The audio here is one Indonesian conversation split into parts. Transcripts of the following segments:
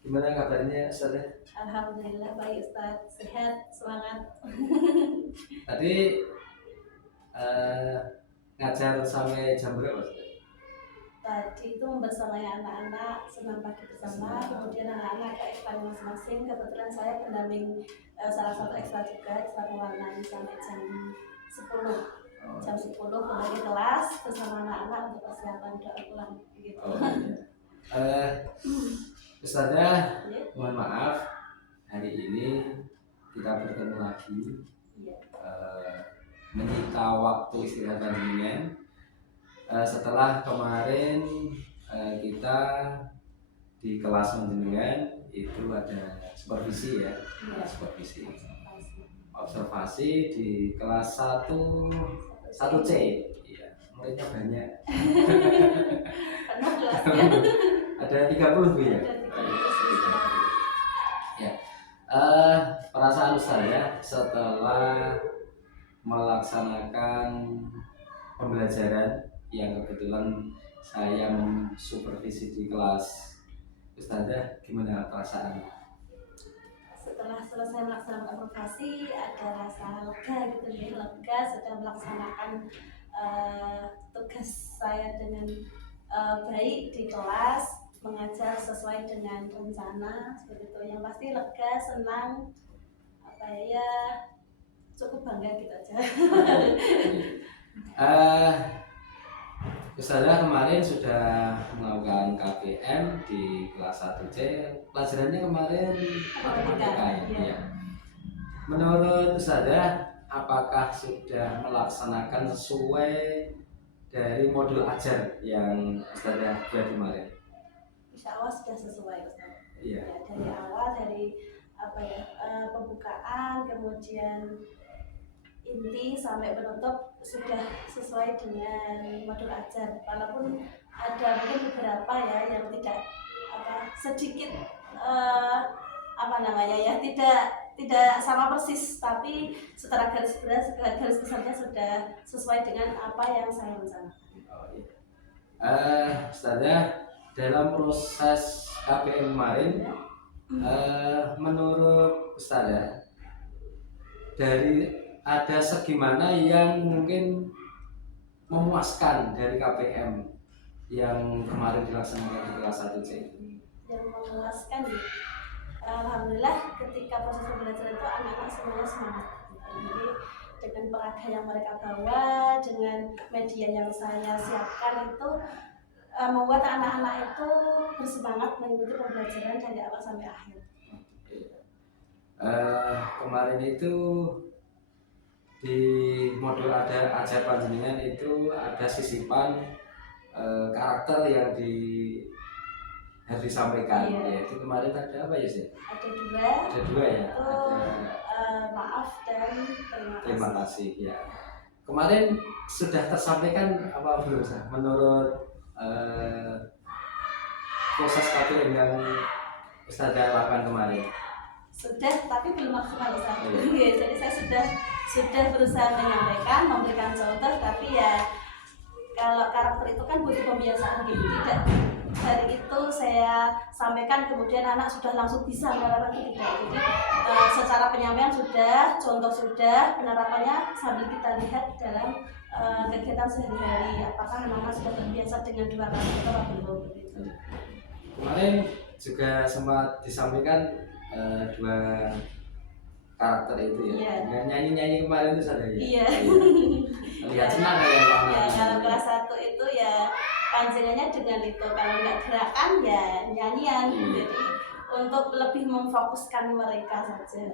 Gimana kabarnya Ustaz? Alhamdulillah baik Ustaz, sehat, semangat. Tadi ngajar sampai jam berapa Ustaz? Tadi itu membersamai anak-anak, senam pagi bersama, kemudian anak-anak ke ekstra masing-masing. Kebetulan saya pendamping salah satu ekstra juga, ekstra pewarnaan sampai jam 10. Jam 10 kembali kelas bersama anak-anak untuk persiapan doa pulang gitu. Ustazah, mohon maaf hari ini kita bertemu lagi menyita waktu istirahat panjenengan setelah kemarin kita di kelas panjenengan itu ada supervisi ya, supervisi observasi di kelas 1C. Iya, muridnya banyak. Ada 30 Bu ya. Ya. Perasaan saya setelah melaksanakan pembelajaran yang kebetulan saya mensupervisi di kelas Ustazah, gimana perasaan? Setelah selesai melaksanakan observasi ada rasa lega gitu ya, lega sudah melaksanakan tugas saya dengan baik di kelas, mengajar sesuai dengan rencana seperti itu. Yang pasti lega, senang, cukup bangga gitu aja. Ustazah kemarin sudah melakukan KPM di kelas 1C. Pelajarannya kemarin matematika ya. Menurut Ustazah, apakah sudah melaksanakan sesuai dari modul ajar yang Ustazah buat kemarin? Insya Allah sudah sesuai Ustaz. Iya. Ya, dari awal dari pembukaan, kemudian inti sampai penutup sudah sesuai dengan modul ajar. Walaupun ada mungkin beberapa ya yang tidak sedikit tidak sama persis, tapi secara garis besarnya sudah sesuai dengan apa yang saya rencanakan. Ustazah, dalam proses KPM kemarin menurut Ustazah dari ada segimana yang mungkin memuaskan dari KPM yang kemarin dilaksanakan di kelas 1C? Yang memuaskan ya, alhamdulillah ketika proses pembelajaran itu anak-anak semuanya semangat. Jadi dengan peraga yang mereka bawa, dengan media yang saya siapkan itu membuat anak-anak itu bersemangat mengikuti pembelajaran dari awal sampai akhir. Kemarin itu di modul ada ajar panjenengan itu ada sisipan karakter yang harus disampaikan. Iya. Yaitu kemarin ada apa ya sih? Ada dua ya. Itu maaf dan terima kasih. Ya. Kemarin sudah tersampaikan apa belum sih? Menurut proses KPM yang Ustazah lakukan kemarin? Sudah, tapi belum maksimal Ustaz. Jadi saya sudah berusaha menyampaikan, memberikan contoh, tapi ya kalau karakter itu kan butuh pembiasaan gitu. Tidak dari itu saya sampaikan kemudian anak sudah langsung bisa menerapkan itu tidak. Jadi secara penyampaian sudah, contoh sudah, penerapannya sambil kita lihat dalam kegiatan sehari-hari. Apakah anak-anak sudah terbiasa dengan dua karakter atau belum begitu. Kemarin juga sempat disampaikan dua karakter itu ya. Dengan nyanyi-nyanyi kemarin itu sadar ya. Iya. Lihat senang ya. Ya kalau kelas 1 itu ya panjenengannya dengan itu, kalau nggak gerakan ya nyanyian. Jadi untuk lebih memfokuskan mereka saja.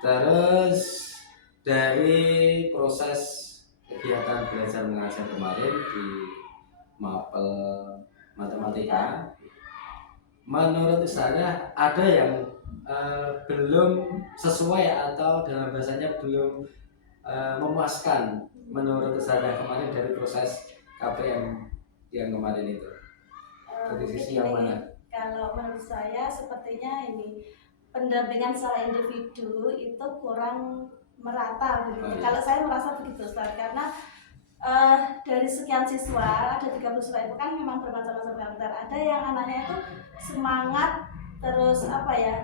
Terus dari proses kegiatan belajar mengajar kemarin di mapel matematika, menurut saya ada yang belum sesuai atau dalam bahasanya belum memuaskan menurut saya kemarin dari proses KPM yang kemarin itu. Dari sisi yang mana? Kalau menurut saya sepertinya ini pendampingan secara individu itu kurang merata begitu. Kalau saya merasa begitu Ustaz, karena dari sekian siswa, ada 30 siswa itu kan memang bermacam-macam karakter. Ada yang anaknya itu semangat, terus apa ya,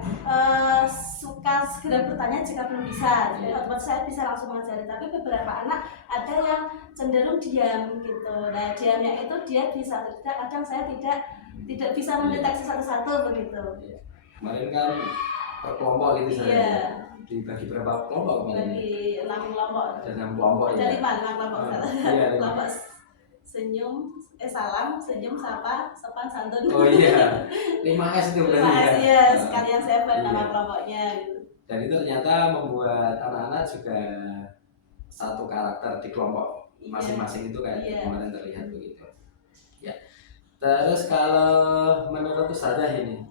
suka segera bertanya jika belum bisa. Jadi otomatis saya bisa langsung mengajari. Tapi beberapa anak ada yang cenderung diam gitu. Nah diamnya itu dia bisa tidak, kadang saya tidak bisa mendeteksi satu-satu begitu. Kemarin kan per kelompok gitu saya. Iya. Dibagi berapa kelompok kemarin? Bagi 6 kelompok. Ada 6 kelompok ada ya. 5 kelompok. Iya, Kelompok senyum, salam, senyum, sapa, sopan, santun. Oh iya, 5S itu berarti 5S ya. Sekalian saya buat Iya. nama kelompoknya gitu. Dan itu ternyata membuat anak-anak juga satu karakter di kelompok masing-masing itu kayak kemarin terlihat begitu. Ya. Terus kalau menurut Ustazah ini,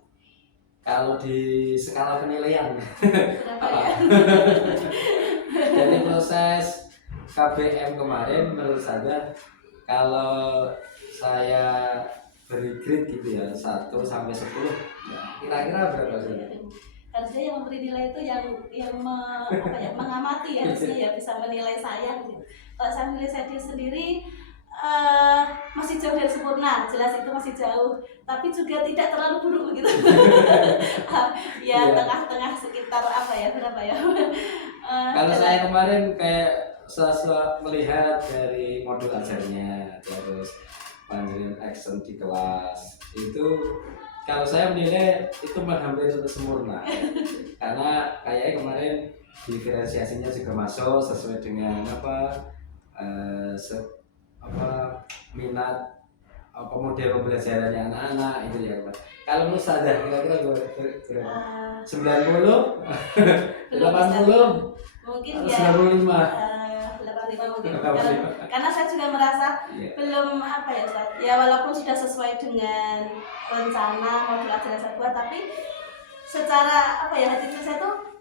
kalau di skala penilaian Berapa ya? dari proses KBM kemarin menurut saya, kalau saya beri grade gitu ya 1 sampai 10, ya, kira-kira berapa sih? Harusnya yang memberi nilai itu yang mengamati ya, harusnya ya bisa menilai saya gitu. Kalau saya menilai saya sendiri masih jauh dari sempurna, jelas itu masih jauh, tapi juga tidak terlalu buruk begitu. Ya tengah-tengah sekitar apa ya, berapa ya? Kalau saya kemarin kayak melihat dari modul ajarnya, terus panggilan action di kelas itu, kalau saya menilai itu hampir sempurna. Karena kayaknya kemarin diferensiasinya juga masuk sesuai dengan minat model pembelajarannya anak-anak itu ya. Kalau menurut saya kira-kira berapa? 90? 80? Mungkin ya 95? 85 mungkin. Karena saya juga merasa belum ya Ustaz. Ya walaupun sudah sesuai dengan rencana modul ajaran saya buat, tapi secara hati saya tuh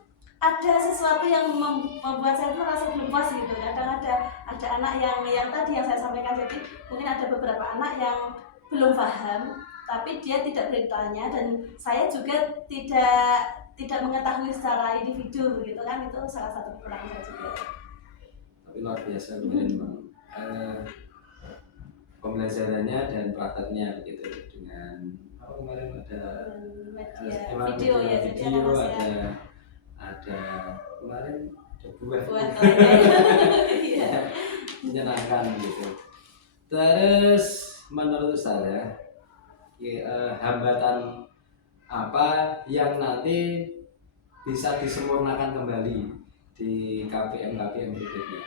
ada sesuatu yang membuat saya tuh merasa belum puas gitu. Kadang ada anak yang tadi yang saya sampaikan, jadi mungkin ada beberapa anak yang belum paham, tapi dia tidak bertanya, dan saya juga tidak mengetahui secara individu begitu kan, itu salah satu kekurangan saya juga. Tapi luar biasa memang pembelajarannya dan prakteknya begitu, dengan kemarin ada video ada kemarin ada buah menyenangkan gitu. Terus menurut saya hambatan apa yang nanti bisa disempurnakan kembali di KPM berikutnya?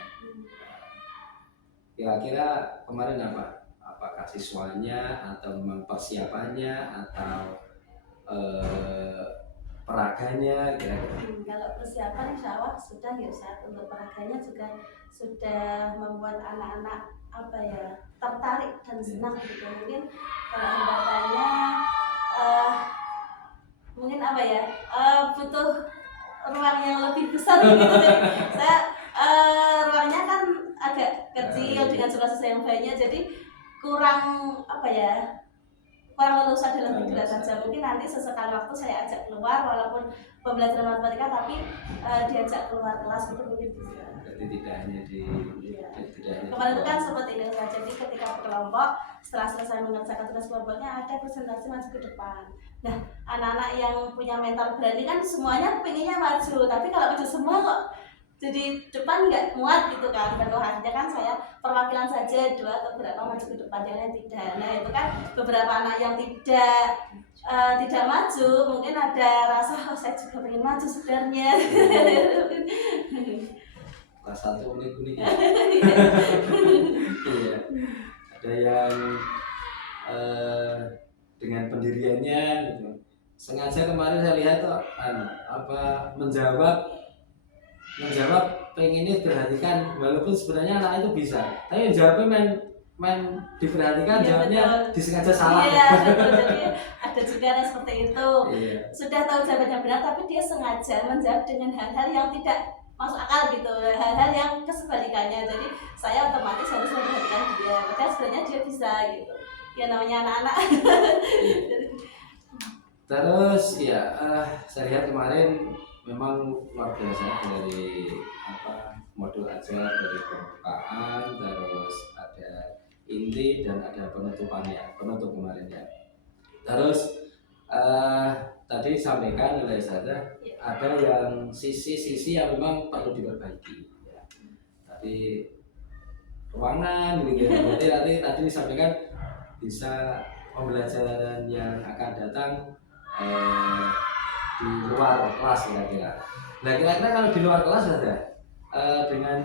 Kira-kira kemarin apakah siswanya atau memang persiapannya atau peraganya kira-kira? Kalau persiapan insya Allah sudah ya Ustaz. Untuk peraganya juga sudah membuat anak-anak tertarik dan senang gitu. Mungkin kalau hambatannya mungkin butuh ruang yang lebih besar gitu. Saya ruangnya kan agak kecil dengan jumlah siswa yang banyak, jadi kurang leluasa dalam bergerak saja. Mungkin nanti sesekali waktu saya ajak keluar, walaupun pembelajaran matematika, tapi diajak keluar kelas gitu mungkin bisa. Berarti tidak hanya di kemarin itu kan seperti ini saja. Jadi ketika berkelompok, setelah selesai mengerjakan tugas kelompoknya, ada presentasi maju ke depan. Nah, anak-anak yang punya mental berani kan semuanya pengennya maju, tapi kalau maju semua kok jadi depan nggak muat gitu kan. Hanya kan saya perwakilan saja 2 atau berapa maju ke depan, yang lain tidak. Nah itu kan beberapa anak yang tidak maju, mungkin ada rasa saya juga pengen maju sebenarnya. Rasa tuh unik-unik. Iya. Ada yang dengan pendiriannya gitu. Sengaja kemarin saya lihat tuh menjawab pengennya diperhatikan, walaupun sebenarnya anak itu bisa, tapi jawabnya main diperhatikan, jawabnya disengaja salah. Iya betul, jadi ada juga yang seperti itu. Iya. Sudah tahu jawabannya benar, tapi dia sengaja menjawab dengan hal-hal yang tidak masuk akal gitu, hal-hal yang kesebalikannya. Jadi saya otomatis harus memperhatikan dia, padahal sebenarnya dia bisa gitu. Ya namanya anak-anak. Terus saya lihat kemarin memang luar biasa dari modul ajar dari pembukaan, terus ada inti dan ada penutupannya, penutup kemarin ya. Terus tadi disampaikan oleh saya ada yang sisi-sisi yang memang perlu diperbaiki ya. Tadi ruangan gitu ya. Berarti tadi disampaikan bisa pembelajaran yang akan datang di luar kelas kira-kira. Nah kira-kira kalau di luar kelas ada dengan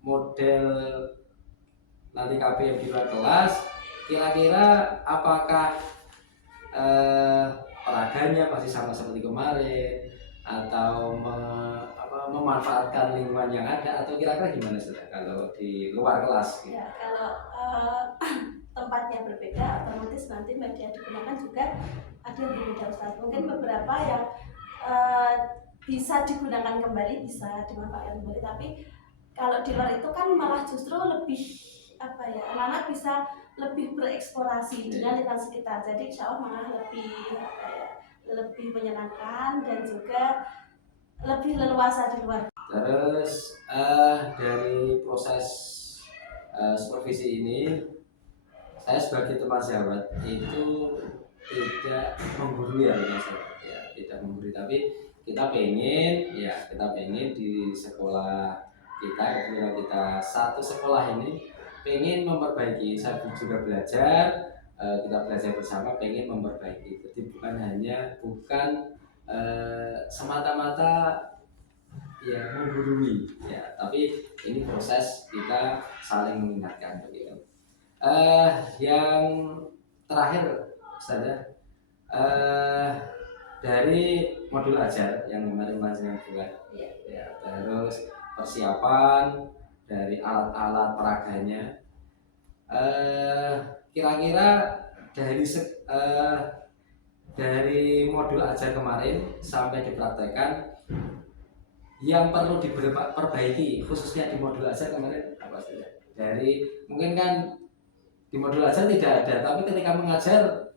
model nanti KBM di luar kelas, kira-kira apakah peraganya masih sama seperti kemarin atau memanfaatkan lingkungan yang ada, atau kira-kira gimana saudara kalau di luar kelas? Ya, kalau tempatnya berbeda, otomatis nanti media digunakan juga ada yang berbeda Ustaz. Mungkin beberapa yang bisa digunakan kembali, bisa dimanfaatkan kembali, tapi kalau di luar itu kan malah justru lebih anak-anak bisa lebih bereksplorasi dengan lingkungan sekitar. Jadi insya Allah malah lebih menyenangkan dan juga lebih leluasa di luar. Terus dari proses supervisi ini, saya sebagai teman sahabat itu tidak menggurui ya, tidak menggurui, tapi kita pengen di sekolah kita, ketika kita satu sekolah ini pengen memperbaiki. Saya juga belajar, kita belajar bersama, pengen memperbaiki. Jadi bukan semata-mata ya menggurui ya, tapi ini proses kita saling mengingatkan begitu. Yang terakhir saja dari modul ajar yang kemarin panjenengan buat ya, terus persiapan dari alat-alat peraganya, kira-kira dari modul ajar kemarin sampai dipraktekkan yang perlu diperbaiki khususnya di modul ajar kemarin apa saja? Dari mungkin kan di modul ajar tidak ada, tapi ketika mengajar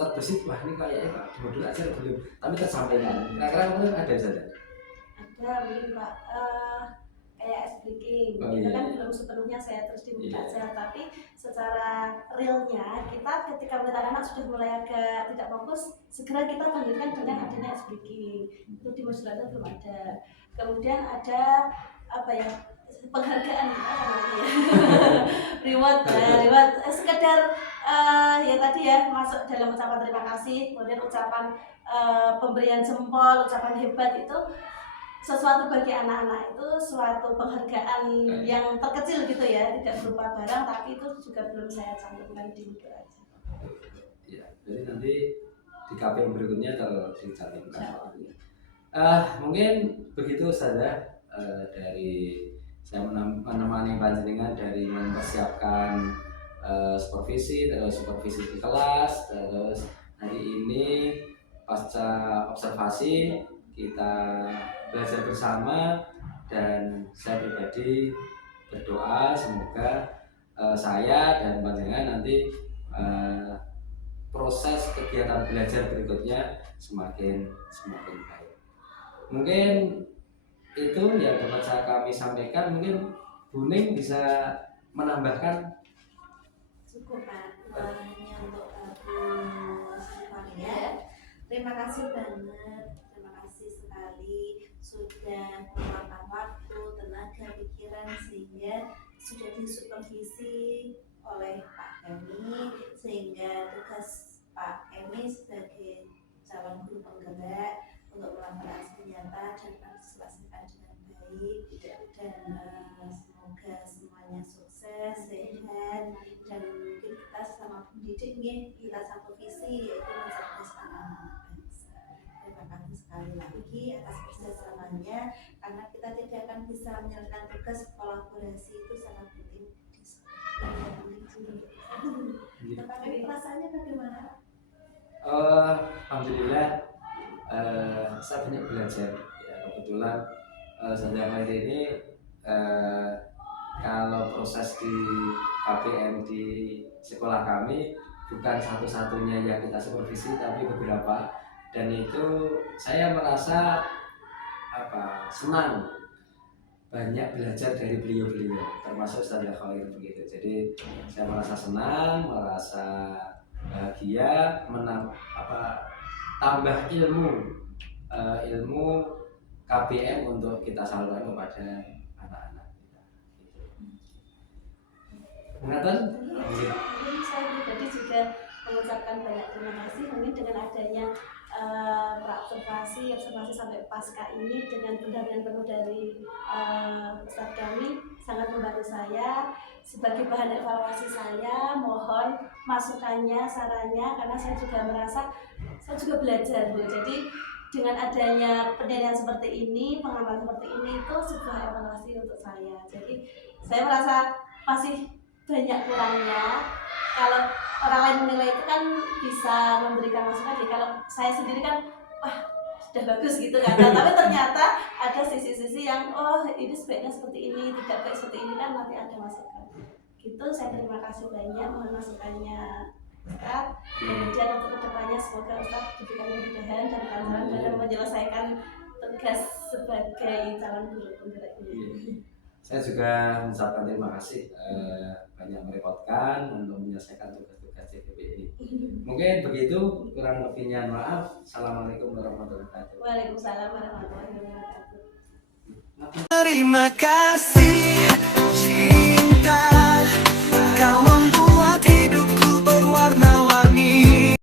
terbesit, wah ini kayaknya Pak, di modul ajar belum, tapi tersampaikan. Kira-kira mungkin ada saja. Ada mungkin Pak, kayak ice breaking, itu kan belum sepenuhnya saya terus di modul ajar, tapi secara realnya kita ketika melihat anak sudah mulai agak tidak fokus, segera kita lanjutkan dengan adanya ice breaking. Itu di modul ajar belum ada. Kemudian ada penghargaan reward sekedar ya tadi ya, masuk dalam ucapan terima kasih, kemudian ucapan pemberian jempol, ucapan hebat, itu sesuatu bagi anak-anak, itu suatu penghargaan yang terkecil gitu ya, tidak berupa barang, tapi itu juga belum saya cantumkan di modul aja. Ya, jadi nanti di KPM berikutnya dicantumkan. Mungkin begitu saja dari saya menemani panjenengan dari mempersiapkan supervisi, terus supervisi di kelas, terus hari ini pasca observasi kita belajar bersama, dan saya pribadi berdoa semoga saya dan panjenengan nanti proses kegiatan belajar berikutnya semakin baik. Mungkin itu yang dapat kami sampaikan. Mungkin Bu Ning bisa menambahkan. Cukup Pak, hanya untuk semuanya. Terima kasih banget, terima kasih sekali sudah meluangkan waktu, tenaga, pikiran, sehingga sudah disupervisi oleh Pak Emi, sehingga tugas Pak Emi sebagai calon guru penggerak untuk melaksanakan nyata dapat diselesaikan dengan baik, dan semoga semuanya sukses, sehat, dan mungkin kita sama pendidik nih, kita satu visi, yaitu mencerdaskan anak bangsa. Terima kasih sekali lagi atas kerjasamanya, karena kita tidak akan bisa menyelesaikan tugas, kolaborasi itu sangat penting di sekolah. Tetapi perasaannya bagaimana? Alhamdulillah, saya banyak belajar ya, kebetulan sejak hari ini kalau proses di KPM di sekolah kami bukan satu-satunya yang kita supervisi, tapi beberapa, dan itu saya merasa senang banyak belajar dari beliau-beliau, termasuk Ustaz Khair begitu. Jadi saya merasa senang, merasa bahagia, tambah ilmu KBM untuk kita salurkan kepada anak-anak kita. Gitu. Mungkin saya pribadi juga mengucapkan banyak terima kasih mungkin dengan adanya observasi sampai pasca ini dengan pendampingan penuh dari Ustadz kami sangat membantu saya sebagai bahan evaluasi. Saya mohon masukannya, sarannya, karena saya juga merasa saya juga belajar Bu. Jadi dengan adanya penilaian seperti ini, pengalaman seperti ini itu sebuah evaluasi untuk saya. Jadi saya merasa masih banyak kurangnya. Kalau orang lain menilai itu kan bisa memberikan masukan. Jadi kalau saya sendiri kan wah sudah bagus gitu kan. Tapi ternyata ada sisi-sisi yang ini sebaiknya seperti ini, tidak baik seperti ini, kan nanti ada masukan. Gitu saya terima kasih banyak, mohon masukannya Ustaz. Kemudian untuk kedepannya semoga Ustaz diberikan kemudahan dan kelancaran dalam menyelesaikan tugas sebagai calon guru penggerak ini. Saya juga mengucapkan terima kasih banyak merepotkan untuk menyelesaikan tugas-tugas CPP ini. Mungkin begitu, kurang lebihnya maaf. Assalamualaikum warahmatullahi wabarakatuh. Waalaikumsalam warahmatullahi wabarakatuh. Terima kasih cinta kau